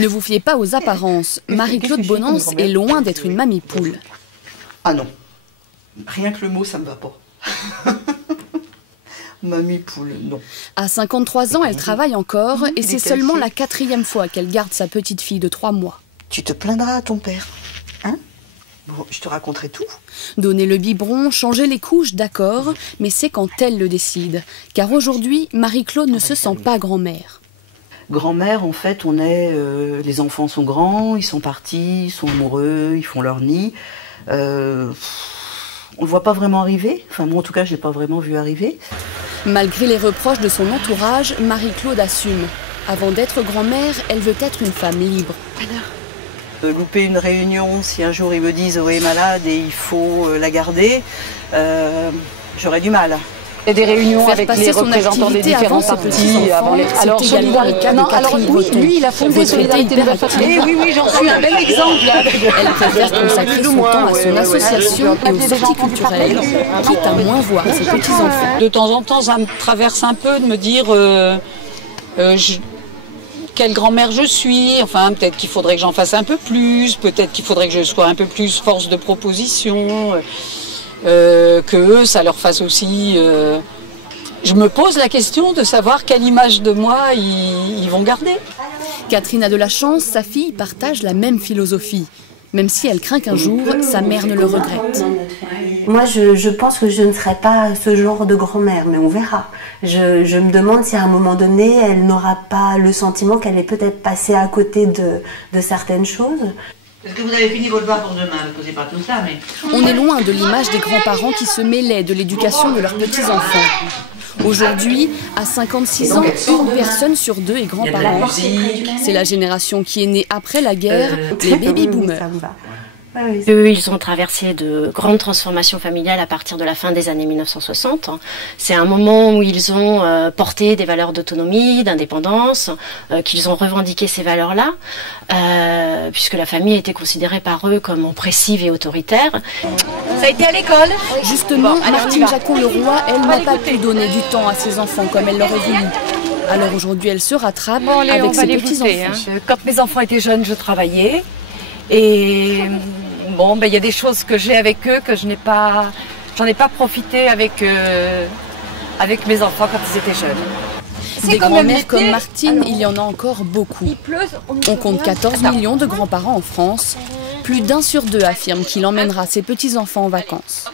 Ne vous fiez pas aux apparences. Marie-Claude Bonance est loin d'être une mamie poule. Ah non. Rien que le mot, ça me va pas. Mamie poule, non. À 53 ans, elle travaille encore et c'est seulement la 4e fois qu'elle garde sa petite fille de 3 mois. Tu te plaindras à ton père, hein? Bon, je te raconterai tout. Donner le biberon, changer les couches, d'accord, mais c'est quand elle le décide. Car aujourd'hui, Marie-Claude ne se sent pas grand-mère. Grand-mère, en fait, les enfants sont grands, ils sont partis, ils sont amoureux, ils font leur nid. On ne le voit pas vraiment arriver. Enfin, moi, en tout cas, je ne l'ai pas vraiment vu arriver. Malgré les reproches de son entourage, Marie-Claude assume. Avant d'être grand-mère, elle veut être une femme libre. Louper une réunion, si un jour ils me disent « oh, elle est malade et il faut la garder », j'aurais du mal. Il y a des réunions avec les représentants des différents partis. Alors, Solidarité, lui, il a fondé Solidarité de la famille. Oui, j'en suis un bel exemple. Elle préfère consacrer son temps à son association et aux sorties culturelles, quitte à moins voir ses petits-enfants. De temps en temps, ça me traverse un peu de me dire quelle grand-mère je suis. Enfin, peut-être qu'il faudrait que j'en fasse un peu plus. Peut-être qu'il faudrait que je sois un peu plus force de proposition. Que eux, ça leur fasse aussi... Je me pose la question de savoir quelle image de moi ils vont garder. Catherine a de la chance, sa fille partage la même philosophie. Même si elle craint qu'un jour, sa mère ne le regrette. Moi, je pense que je ne serai pas ce genre de grand-mère, mais on verra. Je me demande si à un moment donné, elle n'aura pas le sentiment qu'elle est peut-être passée à côté de certaines choses. Est-ce que vous avez fini votre bar pour demain? Ne posez pas tout ça, mais... On est loin de l'image des grands-parents qui se mêlaient de l'éducation de leurs petits-enfants. Aujourd'hui, à 56 ans, une personne sur 2 est grand-parent. C'est la génération qui est née après la guerre, les baby-boomers. Eux, ils ont traversé de grandes transformations familiales à partir de la fin des années 1960. C'est un moment où ils ont porté des valeurs d'autonomie, d'indépendance, qu'ils ont revendiqué ces valeurs-là, puisque la famille était considérée par eux comme oppressive et autoritaire. Ça a été à l'école? Justement, Martine Jacon-Leroy, elle n'a pas pu donner du temps à ses enfants comme elle l'aurait voulu. Alors aujourd'hui, elle se rattrape avec ses petits-enfants. Quand mes enfants étaient jeunes, je travaillais. Et bon, il y a des choses que j'ai avec eux que j'en ai pas profité avec mes enfants quand ils étaient jeunes. Des grands-mères comme Martine, il y en a encore beaucoup. On compte 14 millions de grands-parents en France. Plus d'1 sur 2 affirme qu'il emmènera ses petits-enfants en vacances.